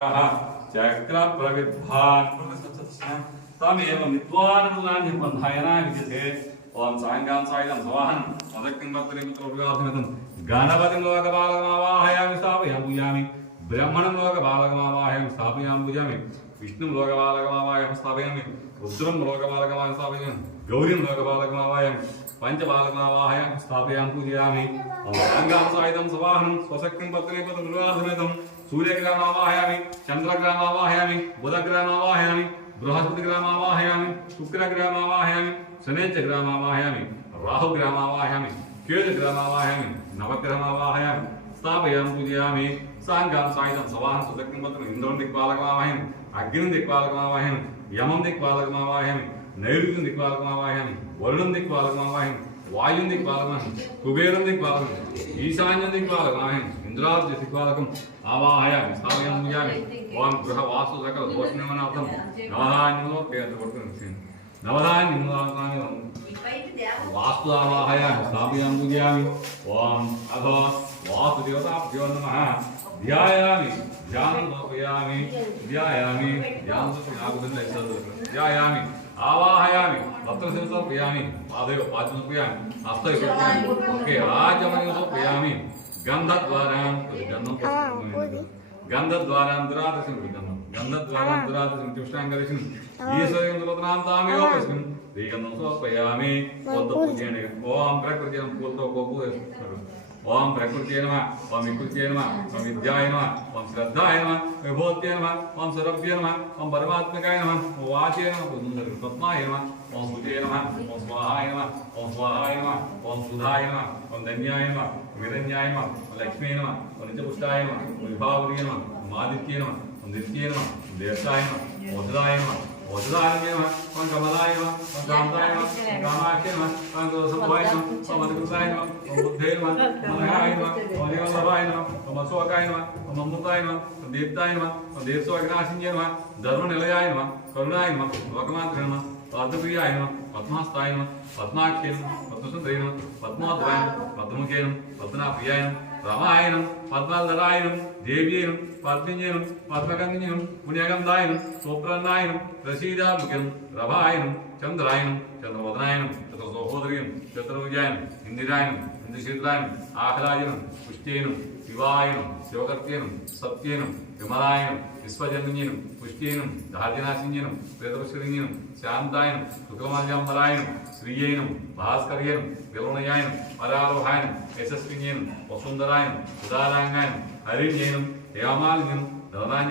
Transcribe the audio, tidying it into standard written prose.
चक्र प्रविद्वान् तमेव विद्वान् बन्धायनाय विद्यते ओम सायंकाल सायं सवाहनं अदक्कं भक्तरिपुत्रविगासमितं गणपतिं लोकपालकमावाहयामि स्थापयामि पूजयामि ब्रह्मणं लोकपालकमावाहयामि स्थापयामि पूजयामि विष्णुं लोकपालकमावाहयामि स्थापयामि रुद्रं लोकपालकमावाहयामि स्थापयामि गौरीं लोकपालकमावाहयामि पंचपालकमावाहयामि स्थापयामि पूजयामि ओम सायंकाल सायं सवाहनं स्वशक्तिं भक्तरिपुत्रविगासमितं सूर्यग्रहमावाहयामि चंद्रग्रहमावाहयामि बुधग्रहमावाहयामि बृहस्पतिग्रहमावाहयामि शुक्रग्रहमावाहयामि शनैश्चरग्रहमावाहयामि राहुग्रहमावाहयामि केतुग्रहमावाहयामि नवग्रहमावाहयामि स्थापयामि पूजयामि सायंकालं सायं सवाहनं सुदक्तं पत्रं इन्द्रं दिक्पालकमावाहयामि अग्निं दिक्पालकमावाहयामि यमं दिक्पालकमावाहयामि नैऋत्यं दिक्पालकमावाहयामि वरुणं दिक्पालकमावाहयामि वायुं दिक्पालकमावाहयामि कुबेरं दिक्पालकमावाहयामि ईशान्यं दिक्पालकमावाहयामि इंद्राद्य दिक्पालकम् आवाहयामि स्थापयामि पूजयामि ओम गृह वास्तु सकल दोषनिवारणार्थं नवधान्यं वास्तु आवाहयामि स्थापयामि पूजयामि ओम अथो वास्तु देवताभ्यो नमः ध्यायामि ध्यानं समर्पयामि ध्यायामि ध्यायामि आवाहयामि पत्रं समर्पयामि पादयो पादं समर्पयामि हस्तयो समर्पयामि ओके आचमनीयं समर्पयामि गंधद्वारां गंधद्वारां दुरादशं गंधद्वारां दुरादशं कृष्णांगदशं ईश्वरं दुरतनां तामेवस्मिन् देगन्नं समर्पयामि वद्दपूजेन ओम प्रकृतिं पूर्तो गोपु ओम प्रकृतिये नमः ओम विकृतिये नमः ओम विद्याय नमः ओम श्रद्धाय नमः विभूत्ये नमः ओम सरभ्ये नमः ओम परमात्मकाय नमः ओम वाचे नमः ओम सुंदरपद्माय नमः ओम सुते नमः ओम स्वाहाय नमः ओम स्वाहाय नमः ओम सुधाय नमः ओम धन्याय नमः विरण्याय नमः ओम लक्ष्मी नमः ओम नित्यपुष्टाय नमः ओम विभावर्ये नमः ओम आदित्ये नमः ओम दित्ये नमः ओम देवताय नमः औषधाय नमः औषधाय नमः ओम कमलाय नमः ओम कामदाय नमः ओम कामाख्ये नमः ओम दोषभवाय नमः ओम अधिकृताय नमः ओम बुद्धे नमः ओम मनहाय नमः ओम देवलभाय नमः ओम अशोकाय नमः ओम अमृताय नमः ओम देवताय नमः ओम देवस्वाग्नाशिन्ये नमः धर्मनिलयाय नमः करुणाय नमः लोकमात्रे नमः पद्मप्रियाय नमः पद्मास्ताय नमः पद्माख्ये नमः पद्मसुन्दरे नमः पद्मोदराय नमः पद्ममुखे नमः पद्मनाभप्रियाय नमः रामाय नमः पद्मवल्लभाय नमः देव्यै नमः पद्मिन्यै नमः पद्मगन्धिन्यै नमः पुण्यगन्धाय नमः सोप्रन्नाय नमः प्रसीदाम्बिके नमः रभाय नमः चन्द्राय नमः चन्द्रवदनाय नमः चतुर्सहोदरी नमः चतुर्भुजाय नमः इन्दिराय नमः इन्द्रशीतलाय नमः आह्लाय नमः पुष्ट्यै नमः शिवाय नमः शिवकर्त्यै नमः सत्यै नमः विमलाय नमः विश्वजनन्यै नमः पुष्ट्यै नमः धार्यनाशिन्यै नमः प्रेतपुष्करिण्यै नमः शान्ताय नमः शुक्लमाल्याम्बराय नमः श्रियै नमः भास्कर्यै नमः विलोणयाय नमः परारोहाय नमः यशस्विन्यै नमः वसुन्धराय नमः उदाराङ्गाय नमः हरिण्यै नमः हेमालिन्यै नमः धनान्य